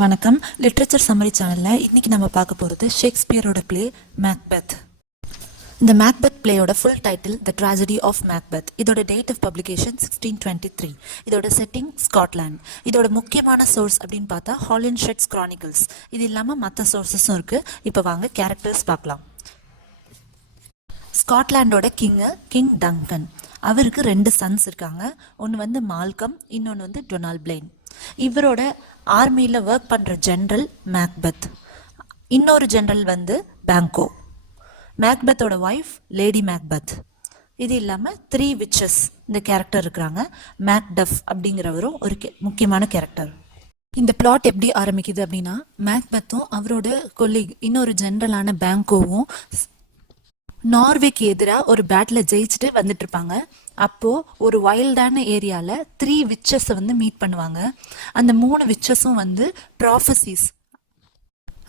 வணக்கம். Literature summary சேனலில் இன்றைக்கி நம்ம பார்க்க போகிறது ஷேக்ஸ்பியரோட பிளே மேக்பெத். இந்த மேக்பெத் பிளேயோட full title the tragedy of Macbeth. இதோட டேட் ஆஃப் பப்ளிகேஷன் 1623. இதோட செட்டிங் ஸ்காட்லாண்ட். இதோட முக்கியமான சோர்ஸ் அப்படின்னு பார்த்தா ஹாலின்ஷெட்ஸ் chronicles. இது இல்லாமல் மற்ற சோர்ஸஸும் இருக்குது. இப்போ வாங்க கேரக்டர்ஸ் பார்க்கலாம். ஸ்காட்லாண்டோட கிங் டங்கன். அவருக்கு 2 சன்ஸ் இருக்காங்க. ஒன்று வந்து மால்கம், இன்னொன்று வந்து டொனால்ட் பிளேன். இவரோட ஆர்மியில் ஒர்க் பண்ணுற ஜென்ரல் மேக்பெத். இன்னொரு ஜென்ரல் வந்து பேங்கோ. மேக்பெத்தோட ஒய்ஃப் லேடி மேக்பெத். இது இல்லாமல் 3 விச்சஸ் இந்த கேரக்டர் இருக்கிறாங்க. மேக்டஃப் அப்படிங்கிறவரும் ஒரு முக்கியமான கேரக்டர். இந்த பிளாட் எப்படி ஆரம்பிக்குது அப்படின்னா, மேக்பெத்தும் அவரோட கொலீக் இன்னொரு ஜென்ரலான பேங்கோவும் நார்வேக்கு எதிராக ஒரு பேட்டில் ஜெயிச்சுட்டு வந்துட்டு இருப்பாங்க. அப்போ ஒரு வைல்டான ஏரியால 3 விச்சஸ் வந்து மீட் பண்ணுவாங்க. அந்த 3 விச்சஸும் வந்து ப்ராஃபசிஸ்,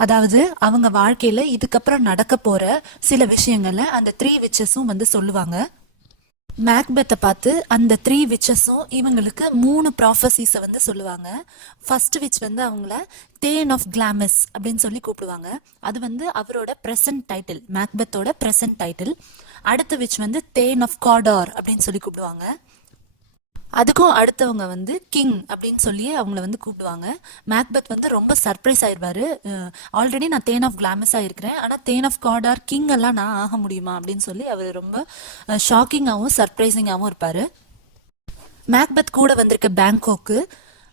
அதாவது அவங்க வாழ்க்கையில இதுக்கப்புறம் நடக்க போற சில விஷயங்களை அந்த 3 விச்சஸும் வந்து சொல்லுவாங்க. மேக்பெத்தை பார்த்து அந்த 3 விச்சஸும் இவங்களுக்கு 3 ப்ராஃபசிஸை வந்து சொல்லுவாங்க. ஃபர்ஸ்ட் விச் வந்து அவங்கள தேன் ஆஃப் கிளாமஸ் அப்படின்னு சொல்லி கூப்பிடுவாங்க. அது வந்து அவரோட ப்ரெசன்ட் டைட்டில், மேக்பெத்தோட ப்ரெசன்ட் டைட்டில். அடுத்த விச் வந்து தேன் ஆஃப் காடார் அப்படின்னு சொல்லி கூப்பிடுவாங்க. அதுக்கும் அடுத்தவங்க வந்து கிங் அப்படின்னு சொல்லி அவங்கள வந்து கூப்பிடுவாங்க. மேக்பெத் வந்து ரொம்ப சர்ப்ரைஸ் ஆயிடுவாரு. ஆல்ரெடி நான் தேன் ஆஃப் கிளாமஸாக இருக்கிறேன், ஆனால் தேன் ஆஃப் காடார் கிங் எல்லாம் நான் ஆக முடியுமா அப்படின்னு சொல்லி அவர் ரொம்ப ஷாக்கிங்காகவும் சர்ப்ரைசிங்காகவும் இருப்பார். மேக்பெத் கூட வந்திருக்க பேங்கோக்கு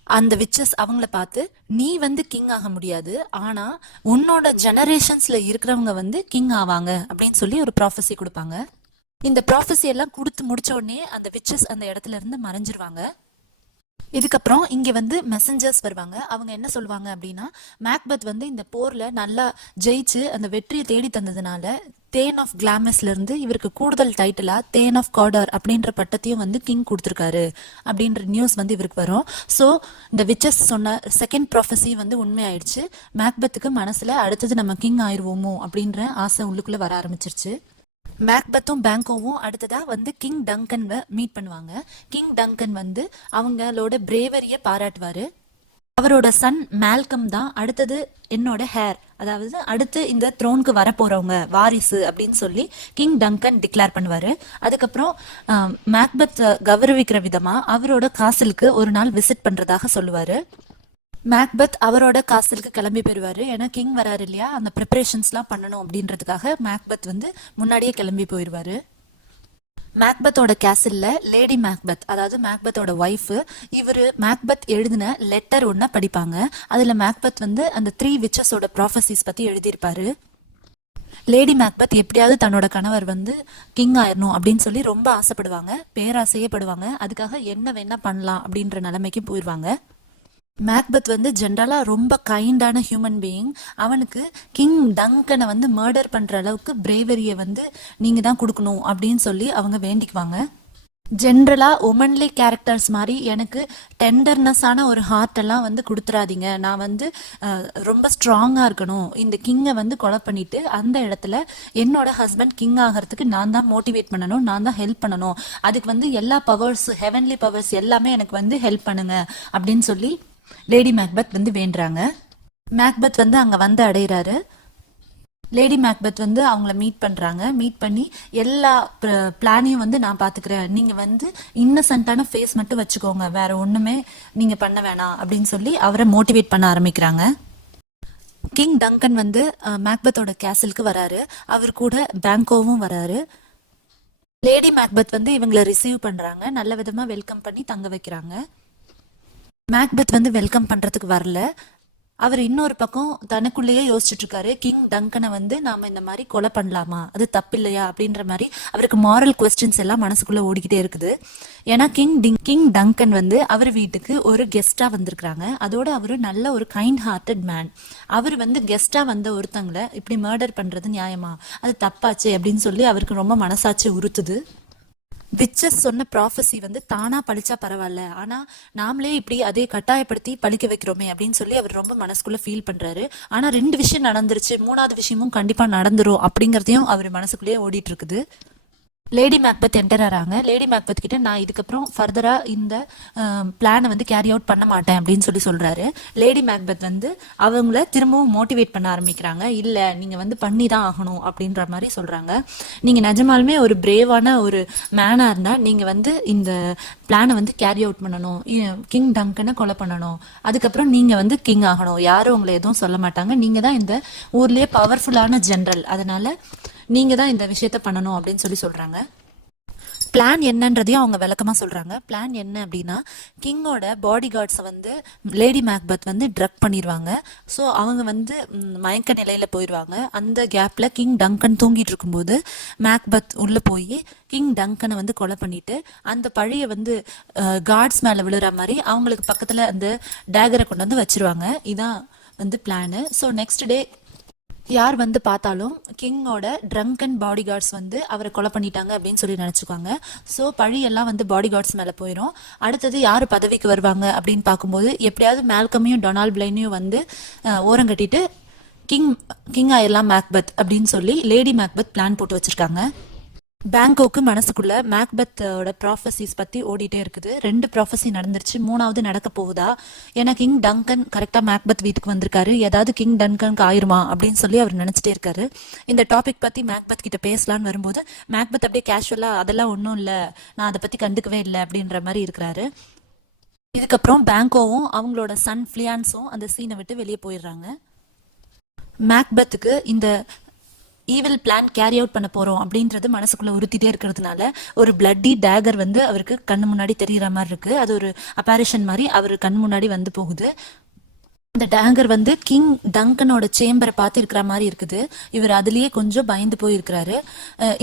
அந்த விச்சஸ் அவங்கள பார்த்து, நீ வந்து கிங் ஆக முடியாது, ஆனால் உன்னோட ஜெனரேஷன்ஸில் இருக்கிறவங்க வந்து கிங் ஆவாங்க அப்படின்னு சொல்லி ஒரு ப்ராஃபஸி கொடுப்பாங்க. இந்த ப்ராஃபஸி எல்லாம் கொடுத்து முடிச்ச உடனே அந்த விச்சஸ் அந்த இடத்துல இருந்து மறைஞ்சிருவாங்க. இதுக்கப்புறம் இங்கே வந்து மெசஞ்சர்ஸ் வருவாங்க. அவங்க என்ன சொல்லுவாங்க அப்படின்னா, மேக்பெத் வந்து இந்த போரில் நல்லா ஜெயிச்சு அந்த வெற்றியை தேடி தந்ததுனால தேன் ஆஃப் கிளாமஸ்ல இருந்து இவருக்கு கூடுதல் டைட்டிலா தேன் ஆஃப் காடர் அப்படின்ற பட்டத்தையும் வந்து கிங் கொடுத்துருக்காரு அப்படின்ற நியூஸ் வந்து இவருக்கு வரும். ஸோ இந்த விச்சஸ் சொன்ன செகண்ட் ப்ராஃபஸி வந்து உண்மையாயிடுச்சு. மேக்பெத்துக்கு மனசுல அடுத்தது நம்ம கிங் ஆயிடுவோமோ அப்படின்ற ஆசை உள்ளுக்குள்ள வர ஆரம்பிச்சிருச்சு. மேக்பெத்தும் பேங்கோவும் அடுத்ததா வந்து கிங் டங்கன் மீட் பண்ணுவாங்க. கிங் டங்கன் வந்து அவங்களோட பிரேவரியை பாராட்டுவாரு. அவரோட சன் மால்கம் தான் அடுத்தது என்னோட ஹேர், அதாவது அடுத்து இந்த த்ரோனுக்கு வரப்போறவங்க வாரிசு அப்படின்னு சொல்லி கிங் டங்கன் டிக்ளேர் பண்ணுவாரு. அதுக்கப்புறம் மேக்பெத் கௌரவிக்கிற விதமா அவரோட காசலுக்கு ஒரு நாள் விசிட் பண்றதாக சொல்லுவாரு. மேக்பெத் அவரோட காசலுக்கு கிளம்பி போயிடுவாரு. ஏன்னா கிங் வராரு இல்லையா, அந்த ப்ரிப்பரேஷன்ஸ்லாம் பண்ணணும் அப்படின்றதுக்காக மேக்பெத் வந்து முன்னாடியே கிளம்பி போயிடுவாரு. மேக்பெத்தோட கேசல்ல லேடி மேக்பெத், அதாவது மேக்பெத்தோட ஒய்ஃப், இவர் மேக்பெத் எழுதின லெட்டர் ஒன்றை படிப்பாங்க. அதுல மேக்பெத் வந்து அந்த 3 விச்சஸோட ப்ராஃபசிஸ் பத்தி எழுதியிருப்பாரு. லேடி மேக்பெத் எப்படியாவது தன்னோட கணவர் வந்து கிங் ஆயிடணும் அப்படின்னு சொல்லி ரொம்ப ஆசைப்படுவாங்க, பேராசையப்படுவாங்க. அதுக்காக என்ன வேணா பண்ணலாம் அப்படின்ற நிலைமைக்கு போயிடுவாங்க. மேக்பெத் வந்து ஜென்ரலாக ரொம்ப கைண்டான ஹியூமன் பீயிங். அவனுக்கு கிங் டங்கனை வந்து மர்டர் பண்ணுற அளவுக்கு பிரேவரியை வந்து நீங்கள் தான் கொடுக்கணும் அப்படின்னு சொல்லி அவங்க வேண்டிக்குவாங்க. ஜென்ரலாக உமன்லி கேரக்டர்ஸ் மாதிரி எனக்கு டெண்டர்னஸான ஒரு ஹார்ட்டெல்லாம் வந்து கொடுத்துடாதீங்க, நான் வந்து ரொம்ப ஸ்ட்ராங்காக இருக்கணும், இந்த கிங்கை வந்து கொலை பண்ணிட்டு அந்த இடத்துல என்னோட ஹஸ்பண்ட் கிங் ஆகிறதுக்கு நான் தான் மோட்டிவேட் பண்ணணும், நான் தான் ஹெல்ப் பண்ணணும், அதுக்கு வந்து எல்லா பவர்ஸ், ஹெவன்லி பவர்ஸ் எல்லாமே எனக்கு வந்து ஹெல்ப் பண்ணுங்க அப்படின்னு சொல்லி லேடி மேக்பெத் வந்து வேண்டுறாங்க. மேக்பெத் வந்து அங்கே வந்து அடைகிறாரு. லேடி மேக்பெத் வந்து அவங்கள மீட் பண்ணுறாங்க. மீட் பண்ணி எல்லா பிளானையும் வந்து நான் பார்த்துக்கிறேன், நீங்கள் வந்து இன்னசென்ட்டான ஃபேஸ் மட்டும் வச்சுக்கோங்க, வேற ஒன்றுமே நீங்கள் பண்ண வேணாம் அப்படின்னு சொல்லி அவரை மோட்டிவேட் பண்ண ஆரம்பிக்கிறாங்க. கிங் டங்கன் வந்து மேக்பெத்தோட கேசலுக்கு வராரு. அவர் கூட பேங்கோவும் வராரு. லேடி மேக்பெத் வந்து இவங்களை ரிசீவ் பண்ணுறாங்க, நல்ல விதமாக வெல்கம் பண்ணி தங்க வைக்கிறாங்க. மேக்பெத் வந்து வெல்கம் பண்றதுக்கு வரல. அவர் இன்னொரு பக்கம் தனக்குள்ளேயே யோசிச்சுட்டு இருக்காரு, கிங் டங்கனை வந்து நாம இந்த மாதிரி கொலை பண்ணலாமா, அது தப்பு இல்லையா அப்படின்ற மாதிரி அவருக்கு மாரல் கொஸ்டின்ஸ் எல்லாம் மனசுக்குள்ள ஓடிக்கிட்டே இருக்குது. ஏன்னா கிங் டங்கன் வந்து அவர் வீட்டுக்கு ஒரு கெஸ்டா வந்திருக்கிறாங்க. அதோட அவரு நல்ல ஒரு கைண்ட் ஹார்ட்டட் மேன். அவர் வந்து கெஸ்டா வந்த ஒருத்தங்களை இப்படி மர்டர் பண்றது நியாயமா, அது தப்பாச்சு அப்படின்னு சொல்லி அவருக்கு ரொம்ப மனசாட்சி உறுத்துது. விச்சஸ் சொன்ன ப்ராஃபஸி வந்து தானா பழிச்சா பரவாயில்ல, ஆனா நாமளே இப்படி அதே கட்டாயப்படுத்தி பழிக்க வைக்கிறோமே அப்படின்னு சொல்லி அவர் ரொம்ப மனசுக்குள்ள ஃபீல் பண்றாரு. ஆனா 2 விஷயம் நடந்துருச்சு, 3வது விஷயமும் கண்டிப்பா நடந்துரும் அப்படிங்கறதையும் அவர் மனசுக்குள்ளேயே ஓடிட்டு இருக்குது. லேடி மேக்பெத் என்டர் ஆறாங்க. லேடி மேக்பெத் கிட்ட நான் இதுக்கப்புறம் ஃபர்தரா இந்த பிளானை வந்து கேரி அவுட் பண்ண மாட்டேன் அப்படின்னு சொல்லி சொல்றாரு. லேடி மேக்பெத் வந்து அவங்கள திரும்பவும் மோட்டிவேட் பண்ண ஆரம்பிக்கிறாங்க. இல்ல நீங்க வந்து பண்ணி தான் ஆகணும் அப்படின்ற மாதிரி சொல்றாங்க. நீங்க நிஜமாலுமே ஒரு பிரேவான ஒரு மேனா இருந்தா நீங்க வந்து இந்த பிளானை வந்து கேரி அவுட் பண்ணணும். கிங் டங்கனை கொலை பண்ணணும். அதுக்கப்புறம் நீங்க வந்து கிங் ஆகணும். யாரும் உங்களை எதுவும் சொல்ல மாட்டாங்க. நீங்க தான் இந்த ஊர்லயே பவர்ஃபுல்லான ஜெனரல். அதனால நீங்க தான் இந்த விஷயத்த பண்ணணும் அப்படின்னு சொல்லி சொல்றாங்க. பிளான் என்னன்றதையும் அவங்க விளக்கமா சொல்றாங்க. பிளான் என்ன அப்படின்னா, கிங்கோட பாடி கார்ட்ஸை வந்து லேடி மேக்பெத் வந்து ட்ரக் பண்ணிடுவாங்க. ஸோ அவங்க வந்து மயக்க நிலையில போயிடுவாங்க. அந்த கேப்ல கிங் டங்கன் தூங்கிட்டு இருக்கும்போது மேக்பெத் உள்ள போய் கிங் டங்கனை வந்து கொலை பண்ணிட்டு அந்த பழிய வந்து கார்ட்ஸ் மேல விழுற மாதிரி அவங்களுக்கு பக்கத்துல அந்த டேகரை கொண்டு வந்து வச்சிருவாங்க. இதான் வந்து பிளானு. ஸோ நெக்ஸ்ட் டே யார் வந்து பார்த்தாலும் கிங்கோட ட்ரங்கன் பாடி கார்ட்ஸ் வந்து அவரை கொலை பண்ணிட்டாங்க அப்படின்னு சொல்லி நினச்சிக்குவாங்க. ஸோ பழியெல்லாம் வந்து பாடி கார்ட்ஸ் மேலே போயிடும். அடுத்தது யார் பதவிக்கு வருவாங்க அப்படின்னு பார்க்கும்போது எப்படியாவது மேல்கமையும் டொனால்ட் பிளைனையும் வந்து ஓரம் கட்டிட்டு கிங் ஆயிரலாம் மேக்பெத் அப்படின்னு சொல்லி லேடி மேக்பெத் பிளான் போட்டு வச்சிருக்காங்க. பேங்கோக்கு மனசுக்குள்ள மேக்பெத்தோட ப்ராஃபஸிஸ் பத்தி ஓடிட்டே இருக்குது. 2 ப்ராஃபஸி நடந்துருச்சு, 3வது நடக்க போகுதா? ஏன்னா கிங் டங்கன் கரெக்டா மேக்பெத் வீட்டுக்கு வந்திருக்காரு. ஏதாவது கிங் டங்கனுக்கு ஆயிருமா அப்படின்னு சொல்லி அவர் நினைச்சிட்டே இருக்காரு. இந்த டாபிக் பத்தி மேக்பெத் கிட்ட பேசலான்னு வரும்போது மேக்பெத் அப்படியே கேஷுவலா அதெல்லாம் ஒன்றும் இல்லை, நான் அதை பத்தி கண்டுக்கவே இல்லை அப்படின்ற மாதிரி இருக்கிறாரு. இதுக்கப்புறம் பேங்கோவும் அவங்களோட சன் ஃபிளியான்ஸும் அந்த சீனை விட்டு வெளியே போயிடுறாங்க. மேக்பெத்துக்கு இந்த ஈவில் பிளான் கேரி அவுட் பண்ண போறோம் அப்படின்றது மனசுக்குள்ள உறுத்திட்டே இருக்கிறதுனால ஒரு பிளட்டி டேகர் வந்து அவருக்கு கண்ணு முன்னாடி தெரியற மாதிரி இருக்கு. அது ஒரு அப்பாரிஷன் மாதிரி அவர் கண் முன்னாடி வந்து போகுது. அந்த டேங்கர் வந்து கிங் டங்கனோட சேம்பரை பார்த்து இருக்கிற மாதிரி இருக்குது. இவர் அதுலயே கொஞ்சம் பயந்து போயிருக்கிறாரு.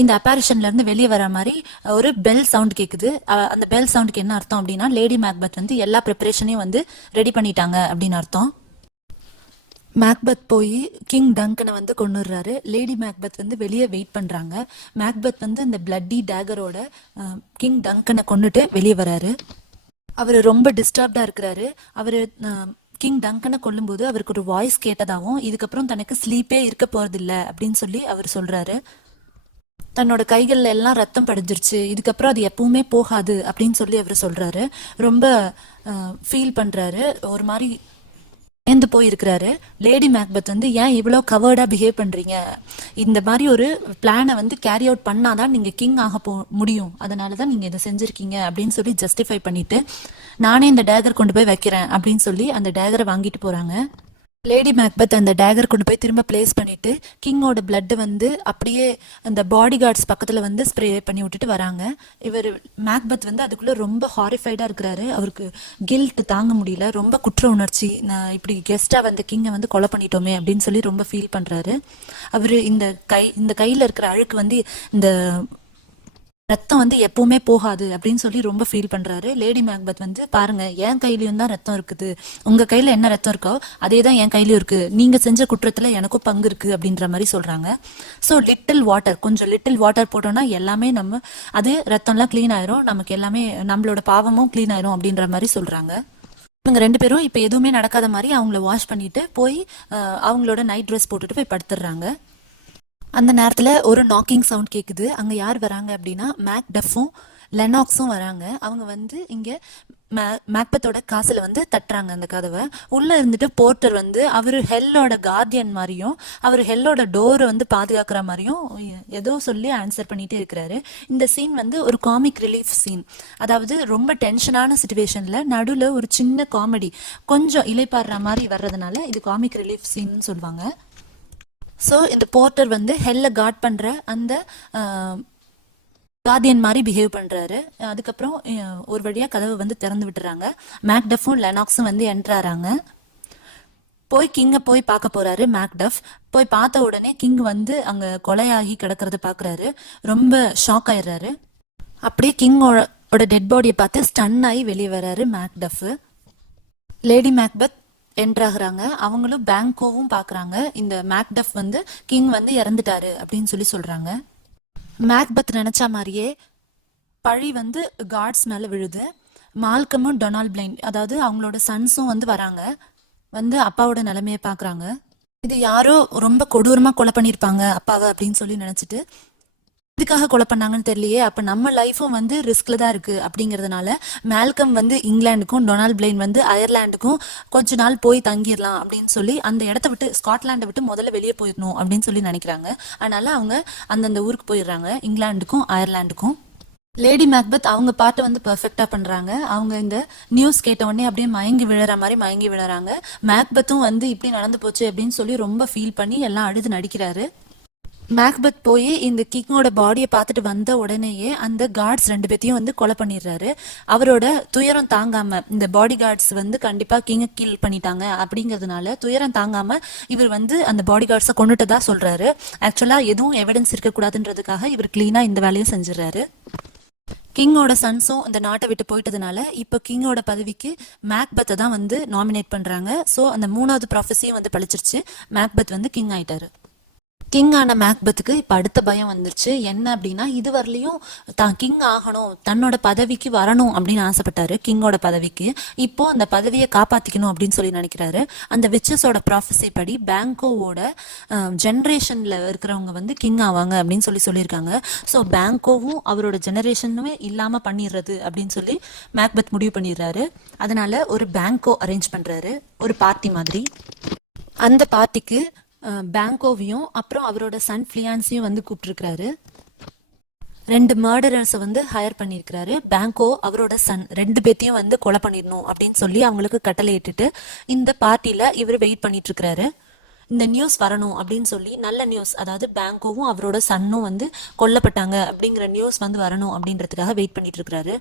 இந்த அப்பாரிஷன்ல இருந்து வெளியே வர மாதிரி ஒரு பெல் சவுண்ட் கேக்குது. அந்த பெல் சவுண்டுக்கு என்ன அர்த்தம் அப்படின்னா, லேடி மேக்பெத் வந்து எல்லா ப்ரிப்பரேஷனையும் வந்து ரெடி பண்ணிட்டாங்க அப்படின்னு அர்த்தம். மேக்பெத் போய் கிங் டங்கனை வந்து கொண்டுடுறாரு. லேடி மேக்பெத் வந்து வெளியே வெயிட் பண்றாங்க. மேக்பெத் வந்து இந்த பிளட்டி டேகரோட கிங் டங்கனை கொண்டுட்டு வெளியே வராரு. அவர் ரொம்ப டிஸ்டர்ப்டா இருக்கிறாரு. அவர் கிங் டங்கனை கொல்லும்போது அவருக்கு ஒரு வாய்ஸ் கேட்டதாகவும் இதுக்கப்புறம் தனக்கு ஸ்லீப்பே இருக்க போறதில்ல அப்படின்னு சொல்லி அவர் சொல்றாரு. தன்னோட கைகள்ல எல்லாம் ரத்தம் படிஞ்சிருச்சு, இதுக்கப்புறம் அது எப்பவுமே போகாது அப்படின்னு சொல்லி அவர் சொல்றாரு. ரொம்ப ஃபீல் பண்றாரு, ஒரு மாதிரி ஏந்து போயிருக்கிறாரு. லேடி மேக்பெத் வந்து ஏன் இவ்வளோ கவர்டா பிஹேவ் பண்றீங்க, இந்த மாதிரி ஒரு பிளானை வந்து கேரி அவுட் பண்ணாதான் நீங்க கிங் ஆக முடியும், அதனாலதான் நீங்க இதை செஞ்சிருக்கீங்க அப்படின்னு சொல்லி ஜஸ்டிஃபை பண்ணிட்டு, நானே இந்த டேகர் கொண்டு போய் வைக்கிறேன் அப்படின்னு சொல்லி அந்த டேகரை வாங்கிட்டு போறாங்க. லேடி மேக்பெத் அந்த டேகர் கொண்டு போய் திரும்ப பிளேஸ் பண்ணிட்டு கிங்கோட பிளட் வந்து அப்படியே அந்த பாடி கார்ட்ஸ் பக்கத்துல வந்து ஸ்ப்ரே பண்ணி விட்டுட்டு வராங்க. இவர் மேக்பெத் வந்து அதுக்குள்ள ரொம்ப ஹாரிஃபைடா இருக்கிறாரு. அவருக்கு கில்ட் தாங்க முடியல, ரொம்ப குற்ற உணர்ச்சி, நான் இப்படி கெஸ்டா வந்து கிங்கை வந்து கொலை பண்ணிட்டோமே அப்படின்னு சொல்லி ரொம்ப ஃபீல் பண்றாரு. அவரு இந்த கையில இருக்கிற அழுக்கு வந்து இந்த ரத்தம் வந்து எப்பவுமே போகாது அப்படின்னு சொல்லி ரொம்ப ஃபீல் பண்றாரு. லேடி மேக்பெத் வந்து பாருங்க, என் கையிலயும் தான் ரத்தம் இருக்குது, உங்க கையில என்ன ரத்தம் இருக்கோ அதே தான் என் கையிலயும் இருக்கு, நீங்க செஞ்ச குற்றத்துல எனக்கும் பங்கு இருக்கு அப்படின்ற மாதிரி சொல்றாங்க. ஸோ கொஞ்சம் லிட்டில் வாட்டர் போட்டோம்னா எல்லாமே நம்ம அது ரத்தம்லாம் கிளீன் ஆயிரும், நமக்கு எல்லாமே நம்மளோட பாவமும் கிளீன் ஆயிரும் அப்படின்ற மாதிரி சொல்றாங்க. இவங்க 2 பேரும் இப்ப எதுவுமே நடக்காத மாதிரி அவங்கள வாஷ் பண்ணிட்டு போய் அவங்களோட நைட் ட்ரெஸ் போட்டுட்டு போய் படுத்துடுறாங்க. அந்த நேரத்துல ஒரு நாக்கிங் சவுண்ட் கேக்குது. அங்க யார் வராங்க அப்படின்னா மேக்டஃப்பும் லெனாக்ஸும் வராங்க. அவங்க வந்து இங்க மேக்பெத்தோட காசுல வந்து தட்டுறாங்க அந்த கதவை. உள்ள இருந்துட்டு போர்ட்டர் வந்து அவரு ஹெல்லோட கார்டியன் மாதிரியும் அவர் ஹெல்லோட டோரை வந்து பாதுகாக்கிற மாதிரியும் ஏதோ சொல்லி ஆன்சர் பண்ணிட்டே இருக்கிறாரு. இந்த சீன் வந்து ஒரு காமிக் ரிலீஃப் சீன். அதாவது ரொம்ப டென்ஷனான சுச்சுவேஷன்ல நடுவில் ஒரு சின்ன காமெடி கொஞ்சம் இலைப்பாடுற மாதிரி வர்றதுனால இது காமிக் ரிலீஃப் சீன் சொல்லுவாங்க. ஸோ இந்த போர்ட்டர் வந்து ஹெல்ல கார்ட் பண்ற அந்த கார்டியன் மாதிரி பிஹேவ் பண்றாரு. அதுக்கப்புறம் ஒரு வழியா கதவை வந்து திறந்து விட்டுறாங்க. மேக்டஃப்பும் லெனாக்ஸும் வந்து என்ட்ராறாங்க. போய் கிங்கை போய் பார்க்க போறாரு மேக்டஃப். போய் பார்த்த உடனே கிங் வந்து அங்க கொலையாகி கிடக்கிறத பாக்குறாரு. ரொம்ப ஷாக் ஆயிடுறாரு. அப்படியே கிங்கோட டெட் பாடியை பார்த்து ஸ்டன் ஆகி வெளியே வர்றாரு மேக்டஃப். Lady Macbeth என்ட்ராகிறாங்க. அவங்களும் பேங்கோவும் பாக்குறாங்க. இந்த மேக்டஃப் வந்து கிங் வந்து இறந்துட்டாரு அப்படின்னு சொல்லி சொல்றாங்க. மேக்பெத் நினைச்ச மாதிரியே பழி வந்து கார்ட்ஸ் மேல விழுது. மால்கமும் டொனால்ட் பிளைன், அதாவது அவங்களோட சன்ஸும் வந்து வராங்க. வந்து அப்பாவோட நிலைமையை பாக்குறாங்க. இது யாரோ ரொம்ப கொடூரமா கொலை பண்ணிருப்பாங்க அப்பாவை அப்படின்னு சொல்லி நினைச்சிட்டு இதுக்காக கொலை பண்ணாங்கன்னு தெரியலையே, அப்ப நம்ம லைஃபும் வந்து ரிஸ்க்ல தான் இருக்கு அப்படிங்கறதுனால மேல்கம் வந்து இங்கிலாந்துக்கும் டொனால்ட் பிளைன் வந்து அயர்லாண்டுக்கும் கொஞ்ச நாள் போய் தங்கிடலாம் அப்படின்னு சொல்லி அந்த இடத்த விட்டு ஸ்காட்லாண்டை விட்டு முதல்ல வெளியே போயிடணும் அப்படின்னு சொல்லி நினைக்கிறாங்க. அதனால அவங்க அந்தந்த ஊருக்கு போயிடுறாங்க, இங்கிலாந்துக்கும் அயர்லாண்டுக்கும். லேடி மேக்பெத் அவங்க பாட்டு வந்து பெர்ஃபெக்டா பண்றாங்க. அவங்க இந்த நியூஸ் கேட்ட உடனே அப்படியே மயங்கி விழற மாதிரி மயங்கி விழறாங்க. மேக்பெத்தும் வந்து இப்படி நடந்து போச்சு அப்படின்னு சொல்லி ரொம்ப ஃபீல் பண்ணி எல்லாம் அழுது நடிக்கிறாரு. மேக்பெத் போய் இந்த கிங்கோட பாடியை பார்த்துட்டு வந்த உடனேயே அந்த கார்ட்ஸ் 2 பேத்தையும் வந்து கொலை பண்ணிடுறாரு. அவரோட துயரம் தாங்காம இந்த பாடி கார்ட்ஸ் வந்து கண்டிப்பா கிங்கை கில் பண்ணிட்டாங்க அப்படிங்கிறதுனால துயரம் தாங்காம இவர் வந்து அந்த பாடி கார்ட்ஸை கொண்டுட்டதா சொல்றாரு. ஆக்சுவலா எதுவும் எவிடன்ஸ் இருக்கக்கூடாதுன்றதுக்காக இவர் கிளீனா இந்த வேலையை செஞ்சிடறாரு. கிங்கோட சன்ஸும் இந்த நாட்டை விட்டு போயிட்டதுனால இப்போ கிங்கோட பதவிக்கு மேக்பெத்தை தான் வந்து நாமினேட் பண்றாங்க. ஸோ அந்த 3வது ப்ராஃபஸியும் வந்து பழிச்சிருச்சு. மேக்பெத் வந்து கிங் ஆயிட்டாரு. கிங் ஆன மேக்பெத்துக்கு இப்போ அடுத்த பயம் வந்துருச்சு. என்ன அப்படின்னா, இது வரலையும் தான் கிங் ஆகணும், தன்னோட பதவிக்கு வரணும் அப்படின்னு ஆசைப்பட்டாரு. கிங்கோட பதவிக்கு இப்போ அந்த பதவியை காப்பாத்திக்கணும் அப்படின்னு சொல்லி நினைக்கிறாரு. அந்த விச்சஸோட ப்ராஃபஸி படி பேங்கோவோட ஜென்ரேஷன்ல இருக்கிறவங்க வந்து கிங் ஆவாங்க அப்படின்னு சொல்லியிருக்காங்க. ஸோ பேங்கோவும் அவரோட ஜெனரேஷனுமே இல்லாம பண்ணிடுறது அப்படின்னு சொல்லி மேக்பெத் முடிவு பண்ணிடுறாரு. அதனால ஒரு பேங்கோ அரேஞ்ச் பண்றாரு, ஒரு பார்ட்டி மாதிரி. அந்த பார்ட்டிக்கு பேங்கோவையும் அப்புறம் அவரோட சன் ஃபிலியான்ஸையும் வந்து கூப்பிட்டுருக்கிறாரு. 2 மர்டரர்ஸை வந்து ஹையர் பண்ணியிருக்கிறாரு. பேங்கோ அவரோட சன் 2 பேத்தையும் வந்து கொலை பண்ணிடணும் அப்படின்னு சொல்லி அவங்களுக்கு கட்டளை இட்டுட்டு இந்த பார்ட்டியில இவர் வெயிட் பண்ணிட்டு இருக்கிறாரு. இந்த நியூஸ் வரணும் அப்படின்னு சொல்லி, நல்ல நியூஸ், அதாவது பேங்கோவும் அவரோட சன்னும் வந்து கொல்லப்பட்டாங்க அப்படிங்கிற நியூஸ் வந்து வரணும் அப்படின்றதுக்காக வெயிட் பண்ணிட்டு இருக்கிறாரு.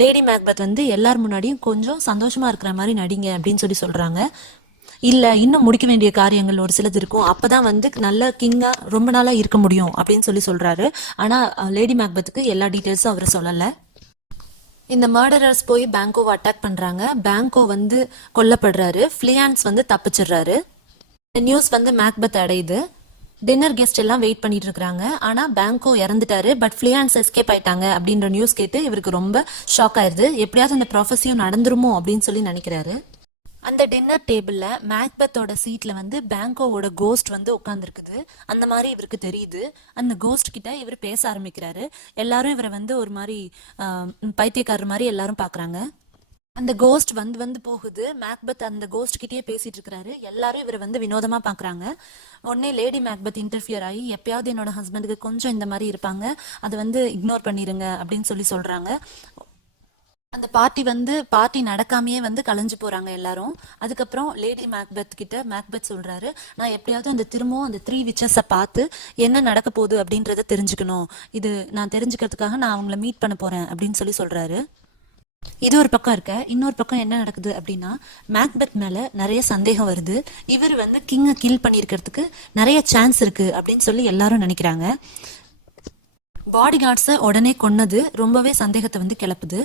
லேடி மேக்பெத் வந்து எல்லார் முன்னாடியும் கொஞ்சம் சந்தோஷமா இருக்கிற மாதிரி நடிங்க அப்படின்னு சொல்றாங்க. இல்ல, இன்னும் முடிக்க வேண்டிய காரியங்கள் ஒரு சிலது இருக்கும், அப்பதான் வந்து நல்ல கிங்கா ரொம்ப நாளா இருக்க முடியும் அப்படின்னு சொல்றாரு. ஆனா லேடி மேக்பெத்துக்கு எல்லா டீட்டெயில்ஸும் அவர் சொல்லல. இந்த மர்டரர்ஸ் போய் பேங்கோவை அட்டாக் பண்றாங்க. பேங்கோ வந்து கொல்லப்படுறாரு. ஃபிலியான்ஸ் வந்து தப்பிச்சிடுறாரு. இந்த நியூஸ் வந்து மேக்பெத் அடையுது. டின்னர் கெஸ்ட் எல்லாம் வெயிட் பண்ணிட்டு இருக்காங்க. ஆனா பேங்கோ இறந்துட்டாரு, பட் ஃபிலியான்ஸ் எஸ்கேப் ஆயிட்டாங்க அப்படின்ற நியூஸ் கேட்டு இவருக்கு ரொம்ப ஷாக் ஆயிருது. எப்படியாவது அந்த ப்ராஃபஸியும் நடந்துருமோ அப்படின்னு சொல்லி நினைக்கிறாரு. அந்த டின்னர் டேபிள்ல மேக்பெத்தோட சீட்ல வந்து பேங்கோவோட கோஸ்ட் வந்து உட்காந்துருக்குது. அந்த மாதிரி இவருக்கு தெரியுது. அந்த கோஸ்ட் கிட்ட இவர் பேச ஆரம்பிக்கிறாரு. எல்லாரும் இவரை வந்து ஒரு மாதிரி பைத்தியக்காரர் மாதிரி எல்லாரும் பாக்குறாங்க. அந்த கோஸ்ட் வந்து போகுது. மேக்பெத் அந்த கோஸ்ட் கிட்டயே பேசிட்டு இருக்கிறாரு. எல்லாரும் இவரை வந்து வினோதமா பாக்குறாங்க. உடனே லேடி மேக்பெத் இன்டர்ஃபியர் ஆகி, எப்பயாவது என்னோட ஹஸ்பண்டுக்கு கொஞ்சம் இந்த மாதிரி இருப்பாங்க, அதை வந்து இக்னோர் பண்ணிருங்க அப்படின்னு சொல்றாங்க. அந்த பார்ட்டி நடக்காமையே வந்து கலைஞ்சு போறாங்க எல்லாரும். அதுக்கப்புறம் லேடி மேக்பெத் கிட்ட மேக்பெத் சொல்றாரு, நான் எப்படியாவது அந்த திரும்பவும் அந்த 3 விச்சஸை பார்த்து என்ன நடக்க போகுது அப்படின்றத தெரிஞ்சுக்கணும். இது நான் தெரிஞ்சுக்கிறதுக்காக நான் அவங்கள மீட் பண்ண போறேன் அப்படின்னு சொல்றாரு. இது ஒரு பக்கம் இருக்க, இன்னொரு பக்கம் என்ன நடக்குது அப்படின்னா, மேக்பெத் மேல நிறைய சந்தேகம் வருது. இவர் வந்து கிங்கை கில் பண்ணிருக்கிறதுக்கு நிறைய சான்ஸ் இருக்கு அப்படின்னு சொல்லி எல்லாரும் நினைக்கிறாங்க. பாடி கார்ட்ஸை உடனே கொன்னது ரொம்பவே சந்தேகத்தை வந்து கிளப்புது.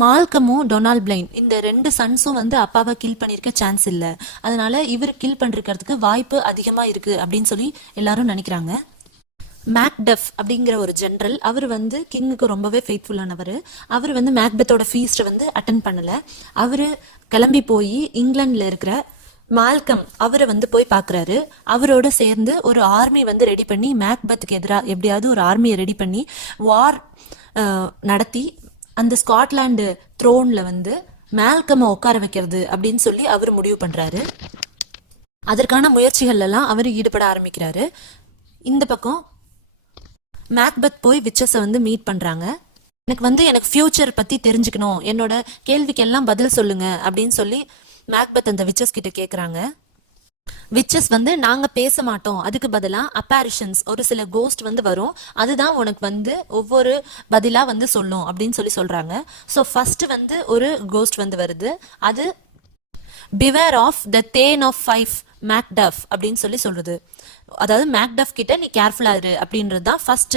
மால்கமும் டொனால்ட் பிளைன் இந்த 2 சன்ஸும் வந்து அப்பாவை கில் பண்ணிருக்க சான்ஸ் இல்ல, அதனால இவர் கில் பண்றதுக்கு வாய்ப்பு அதிகமா இருக்கு அப்படின்னு சொல்லி எல்லாரும் நினைக்கிறாங்க. மேக்டஃப் அப்படிங்கிற ஒரு ஜெனரல், அவர் வந்து கிங்குக்கு ரொம்பவே ஃபெய்த்ஃபுல்லானவர். அவர் வந்து மேக்பெத்தோட ஃபீஸ்ட் வந்து அட்டன் பண்ணல. அவரு கிளம்பி போய் இங்கிலாந்துல இருக்கிற மால்கம் அவரை வந்து போய் பாக்குறாரு. அவரோட சேர்ந்து ஒரு ஆர்மி வந்து ரெடி பண்ணி மேக்பெத்துக்கு எதிராக எப்படியாவது ஒரு ஆர்மியை ரெடி பண்ணி வார் நடத்தி அந்த ஸ்காட்லாண்டு த்ரோன்ல வந்து மேல்கமை உட்கார வைக்கிறது அப்படின்னு சொல்லி அவர் முடிவு பண்றாரு. அதற்கான முயற்சிகள் எல்லாம் அவர் ஈடுபட ஆரம்பிக்கிறாரு. இந்த பக்கம் மேக்பெத் போய் விச்சஸை வந்து மீட் பண்றாங்க. எனக்கு ஃபியூச்சர் பத்தி தெரிஞ்சுக்கணும், என்னோட கேள்விக்கெல்லாம் பதில் சொல்லுங்க அப்படின்னு சொல்லி மேக்பெத் அந்த விச்சஸ் கிட்ட கேக்குறாங்க. விச்சஸ் வந்து, நாங்க பேச மாட்டோம், அதுக்கு பதிலா apparitions ஒரு சில கோஸ்ட் வந்து வரும், அதுதான் உனக்கு வந்து ஒவ்வொரு பதிலா வந்து சொல்லும் அப்படின்னு சொல்றாங்க. ஸோ ஃபர்ஸ்ட் வந்து ஒரு கோஸ்ட் வந்து வருது. அது beware of the Thane of 5 Macduff அப்படின்னு சொல்றது. அதாவது மேக்டஃப் கிட்ட நீ கேர்ஃபுல்லா இரு அப்படின்றது தான் ஃபர்ஸ்ட்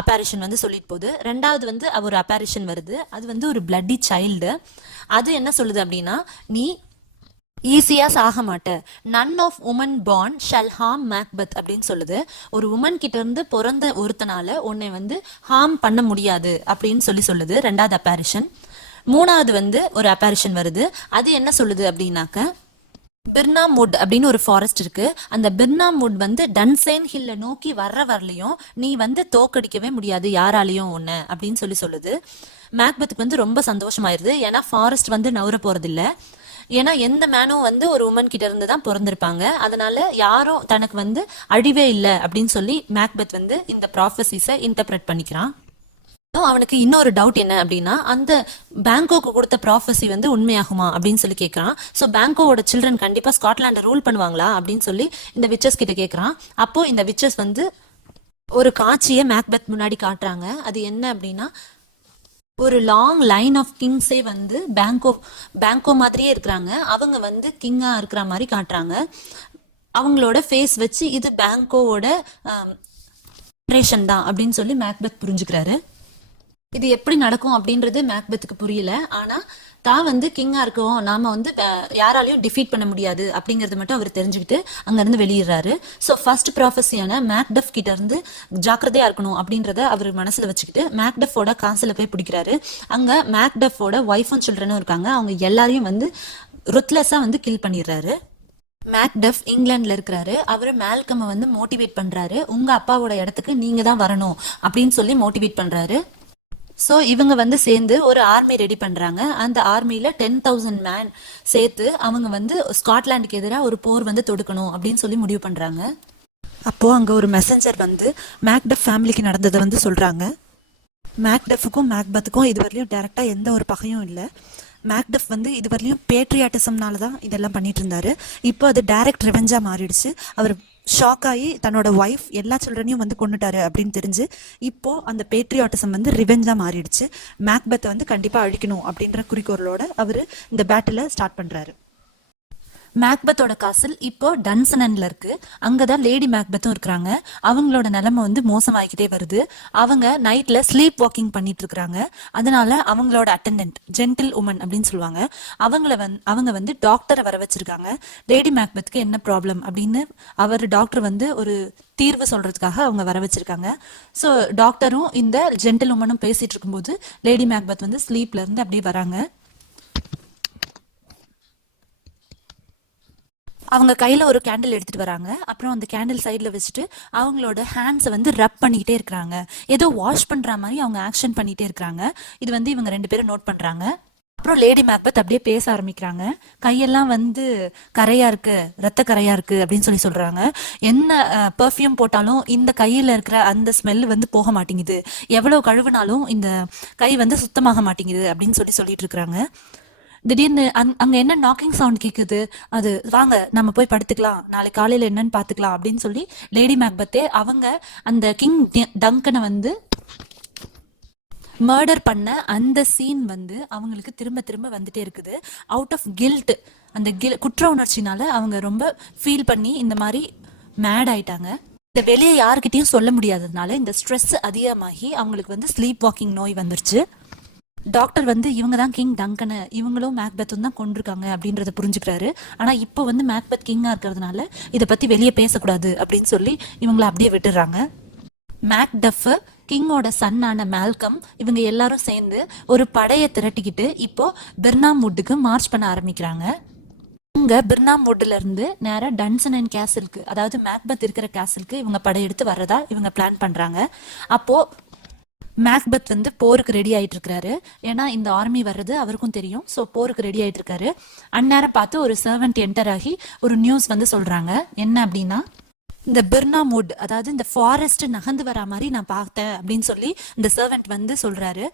apparition வந்து சொல்லிட்டு போகுது. ரெண்டாவது வந்து ஒரு apparition வருது. அது வந்து ஒரு bloody சைல்டு. அது என்ன சொல்லுது அப்படின்னா, நீ ஈஸியா சாக மாட்ட, none of woman born shall harm Macbeth அப்படின்னு சொல்லுது. ஒரு உமன் கிட்ட இருந்து பிறந்த ஒருத்தனால உன்னை வந்து ஹார்ம் பண்ண முடியாது அப்படின்னு சொல்லுது ரெண்டாவது apparition. மூணாவது வந்து ஒரு apparition வருது. அது என்ன சொல்லுது அப்படின்னாக்க, பிர்னாமுட் அப்படின்னு ஒரு ஃபாரஸ்ட் இருக்கு. அந்த பிர்னாமுட் வந்து டன்சேன் ஹில்ல நோக்கி வரலையும் நீ வந்து தோக்கடிக்கவே முடியாது யாராலையும் ஒண்ணு அப்படின்னு சொல்லுது. மேக்பெத்துக்கு வந்து ரொம்ப சந்தோஷமாயிருது. ஏன்னா ஃபாரஸ்ட் வந்து நவுற போறது இல்ல. ஏன்னா எந்த மேனும் வந்து ஒரு உமன் கிட்ட இருந்து தான் பிறந்திருப்பாங்க. அதனால யாரும் தனக்கு வந்து அழிவே இல்லை அப்படின்னு சொல்லி மேக்பெத் வந்து இந்த ப்ராஃபசிஸை இன்டர்பிரட் பண்ணிக்கிறான். அவனுக்கு இன்னொரு டவுட் என்ன அப்படின்னா, அந்த பேங்கோக்கு கொடுத்த ப்ராஃபஸி வந்து உண்மையாகுமா அப்படின்னு சொல்லி கேட்கறான். ஸோ பேங்கோவோட சில்ட்ரன் கண்டிப்பா ஸ்காட்லாண்டை ரூல் பண்ணுவாங்களா அப்படின்னு சொல்லி இந்த விச்சஸ் கிட்ட கேட்கறான். அப்போ இந்த விச்சஸ் வந்து ஒரு காட்சியை மேக்பெத் முன்னாடி காட்டுறாங்க. அது என்ன அப்படின்னா, ஒரு லாங் லைன் ஆஃப் கிங்ஸே வந்து பேங்கோ மாதிரியே இருக்கிறாங்க. அவங்க வந்து கிங்கா இருக்கிற மாதிரி காட்டுறாங்க. அவங்களோட ஃபேஸ் வச்சு இது பேங்கோவோட ஆபரேஷன் தான் அப்படின்னு சொல்லி மேக்பெத் புரிஞ்சுக்கிறாரு. இது எப்படி நடக்கும் அப்படின்றது மேக்பெத்துக்கு புரியல. ஆனா தான் வந்து கிங்கா இருக்கோம், நாம வந்து யாராலையும் டிஃபீட் பண்ண முடியாது அப்படிங்கறது மட்டும் அவர் தெரிஞ்சுக்கிட்டு அங்க இருந்து வெளியிடுறாரு. ஸோ ஃபர்ஸ்ட் ப்ராஃபஸியான மேக்டஃப் கிட்ட இருந்து ஜாக்கிரதையா இருக்கணும் அப்படின்றத அவர் மனசுல வச்சுக்கிட்டு மேக்டஃபோட காசுல போய் பிடிக்கிறாரு. அங்க மேக்டஃபோட ஒய்ஃபும் சில்ட்ரனும் இருக்காங்க. அவங்க எல்லாரையும் வந்து ருத்லெஸ்ஸா வந்து கில் பண்ணிடுறாரு. மேக்டஃப் இங்கிலாந்துல இருக்கிறாரு. அவரு மேல்கமை வந்து மோட்டிவேட் பண்றாரு. உங்க அப்பாவோட இடத்துக்கு நீங்க தான் வரணும் அப்படின்னு சொல்லி மோட்டிவேட் பண்றாரு. ஸோ இவங்க வந்து சேர்ந்து ஒரு ஆர்மி ரெடி பண்றாங்க. அந்த ஆர்மியில 10,000 மேன் சேர்த்து அவங்க வந்து ஸ்காட்லாண்டுக்கு எதிராக ஒரு போர் வந்து தொடுக்கணும் அப்படின்னு சொல்லி முடிவு பண்றாங்க. அப்போ அங்க ஒரு மெசஞ்சர் வந்து மேக்டஃப் ஃபேமிலிக்கு நடந்ததை வந்து சொல்றாங்க. மேக்டஃபுக்கும் மேக்பத்துக்கும் இதுவரையிலும் டைரக்டா எந்த ஒரு பகையும் இல்லை. மேக்டஃப் வந்து இதுவரையிலும் பேட்ரியாட்டிசம்னால தான் இதெல்லாம் பண்ணிட்டு இருந்தாரு. இப்போ அது டைரக்ட் ரிவெஞ்சா மாறிடுச்சு. அவர் ஷாக் ஆகி தன்னோட ஒய்ஃப் எல்லா சில்ட்ரனையும் வந்து கொண்டுட்டாரு அப்படின்னு தெரிஞ்சு இப்போ அந்த பேட்ரியாட்டிசம் வந்து ரிவெஞ்சா மாறிடுச்சு. மேக்பெத்தை வந்து கண்டிப்பா அழிக்கணும் அப்படின்ற குறிக்கோளோட அவரு இந்த பேட்டில ஸ்டார்ட் பண்றாரு. மேக்பெத்தோட காசல் இப்போ டன்சனன்ல இருக்கு. அங்கதான் லேடி மேக்பெத்தும் இருக்கிறாங்க. அவங்களோட நிலைமை வந்து மோசமாகிக்கிட்டே வருது. அவங்க நைட்ல ஸ்லீப் வாக்கிங் பண்ணிட்டு இருக்கிறாங்க. அதனால அவங்களோட அட்டெண்டன்ட் ஜென்டில் உமன் அப்படின்னு சொல்லுவாங்க, அவங்க வந்து டாக்டரை வர வச்சிருக்காங்க. லேடி மேக்பெத்துக்கு என்ன ப்ராப்ளம் அப்படின்னு அவர் டாக்டர் வந்து ஒரு தீர்வு சொல்றதுக்காக அவங்க வர வச்சிருக்காங்க. ஸோ டாக்டரும் இந்த ஜென்டில் உமனும் பேசிட்டு இருக்கும்போது லேடி மேக்பெத் வந்து ஸ்லீப்ல இருந்து அப்படியே வராங்க. அவங்க கையில ஒரு கேண்டில் எடுத்துட்டு வராங்க. அப்புறம் அந்த கேண்டில் சைட்ல வச்சுட்டு அவங்களோட ஹேண்ட்ஸை வந்து ரப் பண்ணிக்கிட்டே இருக்கிறாங்க. ஏதோ வாஷ் பண்ற மாதிரி அவங்க ஆக்ஷன் பண்ணிட்டே இருக்கிறாங்க. இது வந்து இவங்க 2 பேரும் நோட் பண்றாங்க. அப்புறம் லேடி மேக்பெத் அப்படியே பேச ஆரம்பிக்கிறாங்க. கையெல்லாம் வந்து கரையா இருக்கு, ரத்த கரையா இருக்கு அப்படின்னு சொல்றாங்க. என்ன பெர்ஃப்யூம் போட்டாலும் இந்த கையில இருக்கிற அந்த ஸ்மெல் வந்து போக மாட்டேங்குது, எவ்வளவு கழுவுனாலும் இந்த கை வந்து சுத்தமாக மாட்டேங்குது அப்படின்னு சொல்லிட்டு இருக்கிறாங்க. திடீர்னு அங்க என்ன நாக்கிங் சவுண்ட் கேக்குது, அது வாங்க நம்ம போய் படுத்துக்கலாம், நாளை காலையில என்னன்னு பாத்துக்கலாம் அப்படின்னு சொல்லி லேடி மேக்பெத்தே அவங்க அந்த கிங் டங்கனை வந்து மர்டர் பண்ண அந்த சீன் வந்து அவங்களுக்கு திரும்ப திரும்ப வந்துட்டே இருக்குது. அவுட் ஆஃப் கில்ட், அந்த குற்ற உணர்ச்சினால அவங்க ரொம்ப ஃபீல் பண்ணி இந்த மாதிரி மேட் ஆயிட்டாங்க. இந்த வெளியே யாருக்கிட்டையும் சொல்ல முடியாததுனால இந்த ஸ்ட்ரெஸ் அதிகமாகி அவங்களுக்கு வந்து ஸ்லீப் வாக்கிங் நோய் வந்துருச்சு. டாக்டர் வந்து இவங்க தான் கிங் டங்கனை, இவங்களும் மேக்பெத்தும் தான் கொண்டிருக்காங்க அப்படின்றத புரிஞ்சுக்கிறாரு. ஆனா இப்போ வந்து மேக்பெத் கிங்கா இருக்கிறதுனால இதை பத்தி வெளியே பேசக்கூடாது அப்படின்னு சொல்லி இவங்களை அப்படியே விட்டுறாங்க. மேக்டஃப், கிங்கோட சன்னான மேல்கம், இவங்க எல்லாரும் சேர்ந்து ஒரு படையை திரட்டிக்கிட்டு இப்போ பிர்னாமுட்டுக்கு மார்ச் பண்ண ஆரம்பிக்கிறாங்க. இங்க பிர்னாமுட்ல இருந்து நேரா டன்சனன் கேசலுக்கு, அதாவது மேக்பெத் இருக்கிற கேசலுக்கு இவங்க படையெடுத்து வர்றதா இவங்க பிளான் பண்றாங்க. அப்போ மேக்பெத் வந்து போருக்கு ரெடி ஆயிட்டு இருக்காரு. ஏன்னா இந்த ஆர்மி வர்றது அவருக்கும் தெரியும். ஸோ போருக்கு ரெடி ஆயிட்டு இருக்காரு. அந்நேரம் பார்த்து ஒரு சர்வெண்ட் என்டர் ஆகி ஒரு நியூஸ் வந்து சொல்றாங்க. என்ன அப்படின்னா, இந்த பிர்னாமுட், அதாவது இந்த ஃபாரஸ்ட் நகர்ந்து வரா மாதிரி நான் பார்த்தேன் அப்படின்னு சொல்லி இந்த சர்வெண்ட் வந்து சொல்றாரு.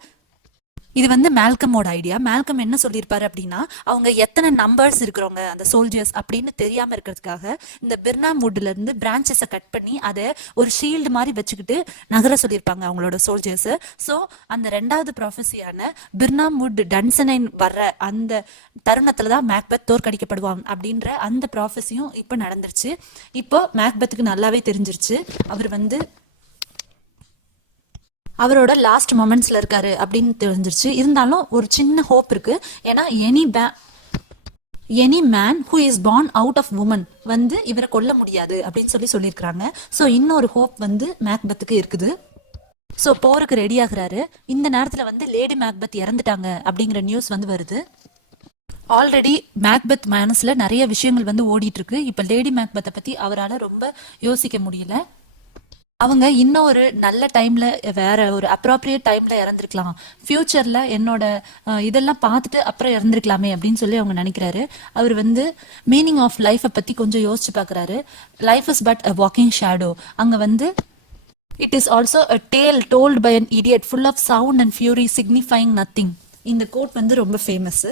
இது வந்து மேல்கமோட ஐடியா. மேல்கம் என்ன சொல்லியிருப்பாரு அப்படின்னா, அவங்க எத்தனை நம்பர்ஸ் இருக்கிறவங்க அந்த சோல்ஜர்ஸ் அப்படின்னு தெரியாம இருக்கிறதுக்காக இந்த பிர்னாமுட்ல இருந்து பிரான்ச்சஸை கட் பண்ணி அதை ஒரு ஷீல்டு மாதிரி வச்சுக்கிட்டு நகர சொல்லியிருப்பாங்க அவங்களோட சோல்ஜர்ஸ். ஸோ அந்த 2வது ப்ராஃபஸியான பிர்னாமுட் டன்சனைன் வர்ற அந்த தருணத்துல தான் மேக்பெத் தோற்கடிக்கப்படுவான் அப்படின்ற அந்த ப்ராஃபஸியும் இப்போ நடந்துருச்சு. இப்போ மேக்பெத்துக்கு நல்லாவே தெரிஞ்சிருச்சு அவர் வந்து அவரோட லாஸ்ட் மொமெண்ட்ஸ்ல இருக்காரு அப்படின்னு தெரிஞ்சிருச்சு. இருந்தாலும் ஒரு சின்ன ஹோப் இருக்கு. ஏன்னா any man who is born out of woman வந்து இவரை கொல்ல முடியாது அப்படின்னு சொல்லியிருக்காங்க. ஸோ இன்னொரு ஹோப் வந்து மேக்பெத்துக்கு இருக்குது. ஸோ போருக்கு ரெடி ஆகுறாரு. இந்த நேரத்துல வந்து லேடி மேக்பெத் இறந்துட்டாங்க அப்படிங்கிற நியூஸ் வந்து வருது. ஆல்ரெடி மேக்பெத் மனசுல நிறைய விஷயங்கள் வந்து ஓடிட்டு இருக்கு. இப்ப லேடி மேக்பெத்தை பத்தி அவரால் ரொம்ப யோசிக்க முடியல. அவங்க இன்னும் ஒரு நல்ல டைம்ல வேற ஒரு அப்ராப்ரியேட் டைம்ல இறந்துருக்கலாம், ஃபியூச்சர்ல என்னோட இதெல்லாம் பார்த்துட்டு அப்புறம் இறந்துருக்கலாமே அப்படின்னு சொல்லி அவங்க நினைக்கிறாரு. அவர் வந்து மீனிங் ஆஃப் லைஃபை பத்தி கொஞ்சம் யோசிச்சு பாக்குறாரு. Life is but a walking shadow. அங்க வந்து it is also a tale told by an idiot full of sound and fury signifying nothing. இந்த கோட் வந்து ரொம்ப ஃபேமஸ்.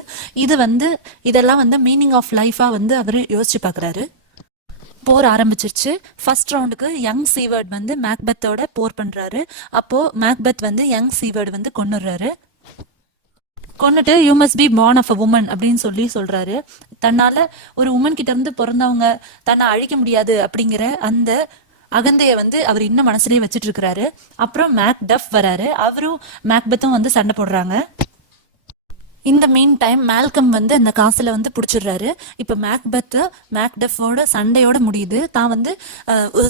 இது வந்து இதெல்லாம் வந்து மீனிங் ஆஃப் லைஃபா வந்து அவர் யோசிச்சு பாக்குறாரு. போர் ஆரம்பிச்சிருச்சு. ஃபர்ஸ்ட் ரவுண்டுக்கு யங் சீவர்ட் வந்து மேக்பெத்தோட போர் பண்றாரு. அப்போ மேக்பெத் வந்து யங் சீவர்ட் வந்து கொன்னுடுறாரு. கொன்னுட்டு you must be born of a woman அப்படின்னு சொல்லி சொல்றாரு. தன்னால ஒரு உமன் கிட்ட இருந்து பிறந்தவங்க தன்னை அழிக்க முடியாது அப்படிங்கிற அந்த அகந்தைய வந்து அவர் இன்னும் மனசுலயே வச்சுட்டு இருக்கிறாரு. அப்புறம் மேக்டஃப் வராரு. அவரும் மேக்பெத்தும் வந்து சண்டை போடுறாங்க. இந்த மீன் டைம் மேல்கம் வந்து அந்த காசுல வந்து பிடிச்சிடுறாரு. இப்ப மேக்பெத் மேக்டஃபோட சண்டையோட முடியுது. தான் வந்து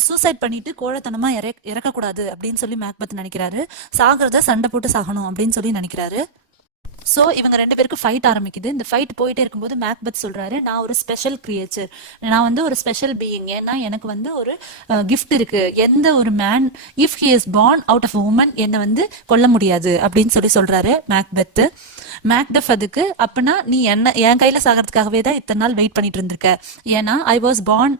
சூசைட் பண்ணிட்டு கோழத்தனமா இறக்கக்கூடாது அப்படின்னு சொல்லி மேக்பெத் நினைக்கிறாரு. சாகிறத சண்டை போட்டு சாகணும் அப்படின்னு சொல்லி நினைக்கிறாரு. ஸோ இவங்க ரெண்டு பேருக்கு ஃபைட் ஆரம்பிக்குது. இந்த ஃபைட் போயிட்டே இருக்கும்போது மேக்பெத் சொல்றாரு, நான் ஒரு ஸ்பெஷல் கிரியேச்சர், நான் வந்து ஒரு ஸ்பெஷல் பீயிங். ஏன்னா எனக்கு வந்து ஒரு கிஃப்ட் இருக்கு. எந்த ஒரு man if he is born out of woman என்னை வந்து கொல்ல முடியாது அப்படின்னு சொல்லி சொல்றாரு மேக்பெத். மேக்டஃப் அதுக்கு அப்பனா நீ என்ன என் கையில சாகிறதுக்காகவே தான் இத்தனை நாள் வெயிட் பண்ணிட்டு இருந்திருக்க. ஏன்னா I was born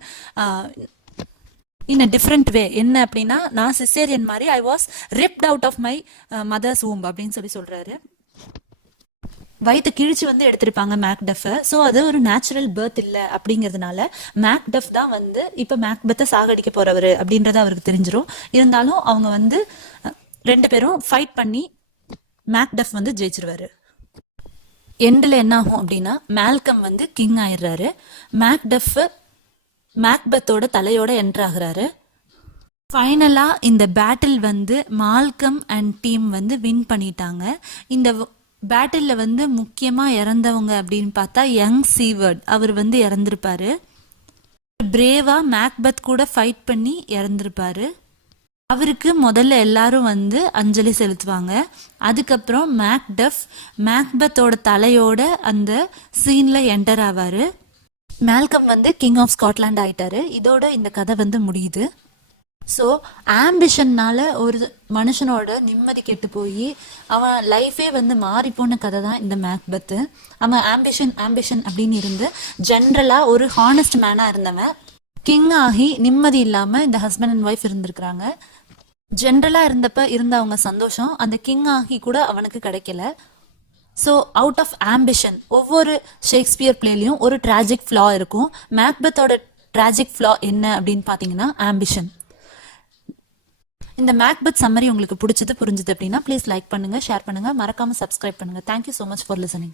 in a different way. என்ன அப்படின்னா நான் சிசேரியன் மாதிரி I was ripped out of my mother's womb அப்படின்னு சொல்லி சொல்றாரு. வயிற்று கிழிச்சு வந்து எடுத்திருப்பாங்க மேக்டஃப். ஸோ அது ஒரு நேச்சுரல் பர்த் இல்லை அப்படிங்கிறதுனால மேக்டஃப் தான் வந்து இப்போ மேக்பெத்தை சாகடிக்க போறவர் அப்படின்றது அவருக்கு தெரிஞ்சிடும். இருந்தாலும் அவங்க வந்து ரெண்டு பேரும் ஃபைட் பண்ணி மேக்டஃப் வந்து ஜெயிச்சிருவாரு. எண்டில் என்ன ஆகும் அப்படின்னா மேல்கம் வந்து கிங் ஆயிடுறாரு. மேக்டஃப் மேக்பெத்தோட தலையோட என்டர் ஆகுறாரு. ஃபைனலா இந்த பேட்டில் வந்து மால்கம் அண்ட் டீம் வந்து வின் பண்ணிட்டாங்க. இந்த பேட்டில் வந்து முக்கியமா இறந்தவங்க அப்படின்னு பார்த்தா யங் சீவர்ட் அவர் வந்து இறந்திருப்பாரு. பிரேவா மேக்பெத் கூட ஃபைட் பண்ணி இறந்திருப்பாரு. அவருக்கு முதல்ல எல்லாரும் வந்து அஞ்சலி செலுத்துவாங்க. அதுக்கப்புறம் மேக்டஃப் மேக்பெத்தோட தலையோட அந்த சீன்ல என்டர் ஆவாரு. மேல்கம் வந்து கிங் ஆஃப் ஸ்காட்லாண்ட் ஆயிட்டாரு. இதோட இந்த கதை வந்து முடியுது. ஸோ ஆம்பிஷன்னால ஒரு மனுஷனோட நிம்மதி கெட்டு போய் அவன் லைஃபே வந்து மாறி போன கதை தான் இந்த மேக்பெத்து. அவன் ஆம்பிஷன் அப்படின்னு இருந்து ஜென்ரலாக ஒரு ஹானஸ்ட் மேனாக இருந்தவன் கிங் ஆகி நிம்மதி இல்லாமல் இந்த ஹஸ்பண்ட் அண்ட் ஒய்ஃப் இருந்திருக்கிறாங்க. ஜென்ரலாக இருந்த அவங்க சந்தோஷம் அந்த கிங் ஆகி கூட அவனுக்கு கிடைக்கல. ஸோ அவுட் ஆஃப் ஆம்பிஷன் ஒவ்வொரு ஷேக்ஸ்பியர் பிளேலையும் ஒரு ட்ராஜிக் ஃப்ளா இருக்கும். மேக்பெத்தோட ட்ராஜிக் ஃப்ளா என்ன அப்படின்னு பார்த்தீங்கன்னா ஆம்பிஷன். இந்த மேக்பெத் சம்மரி உங்களுக்கு பிடிச்சது புரிஞ்சுது அப்படின்னா ப்ளீஸ் லைக் பண்ணுங்க, ஷேர் பண்ணுங்க, மறக்காம சப்ஸ்கிரைப் பண்ணுங்க. Thank you so much for listening.